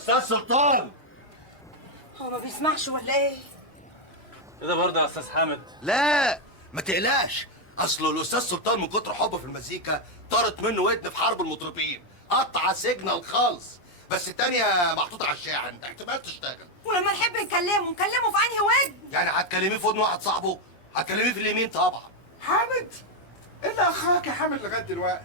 استاذ سلطان. هو ما بيسمعش ولا ايه؟ كده برضه يا استاذ حامد؟ لا ما تقلقش، اصله الاستاذ سلطان من كتر حبه في المزيكا طارت منه ودن في حرب المطربين، قطع سيجنال خالص، بس التانية محطوطة على الشاحن احتمال تشتغل. ولما نحب نكلمه في انهي ودن؟ يعني هتكلميه في ودن واحد صاحبه؟ هتكلميه في اليمين طبعا. حامد، ايه اللي اخاك يا حامد لغايه دلوقتي؟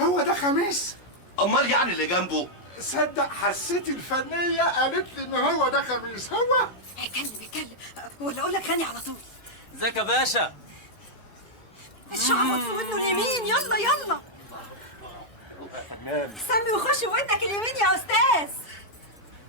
هو ده خميس؟ امال يعني اللي جنبه؟ صدق حسيت الفنيه قالت لي ان هو ده خميس. هو اتكلم ولا اقول لك غني على طول. ازيك يا باشا؟ شعبط في ودنه اليمين، يلا استنى وخش في ودنك اليمين يا استاذ.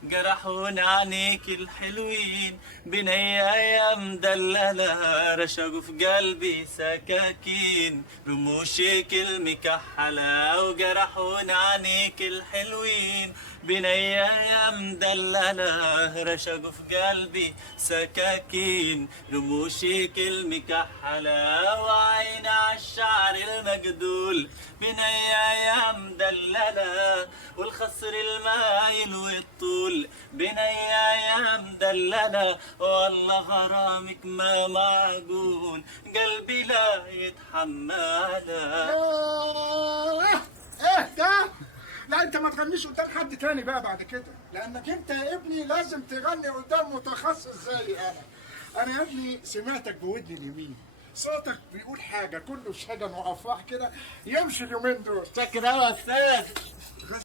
جرحونا عينيك الحلوين بنية يا مدللة، رشقوا في قلبي سكاكين رموشك المكحلة. وجرحونا عينيك الحلوين بنية يا مدللة، رشقوا في قلبي سكاكين رموشك المكحلة. وعين عالشعر المجدول بنية يا مدللة، والخصر المايل والطول بنية يا مدللة. والله غرامك ما معجون قلبي لا يتحملها. ايه ده؟ لا انت ما تغنيش قدام حد تاني بقى بعد كده، لانك انت يا ابني لازم تغني قدام متخصص زي انا يا ابني سمعتك بودني اليمين، صوتك بيقول حاجه كله شجن وافراح كده يمشي اليومين دول. شكرا يا استاذ.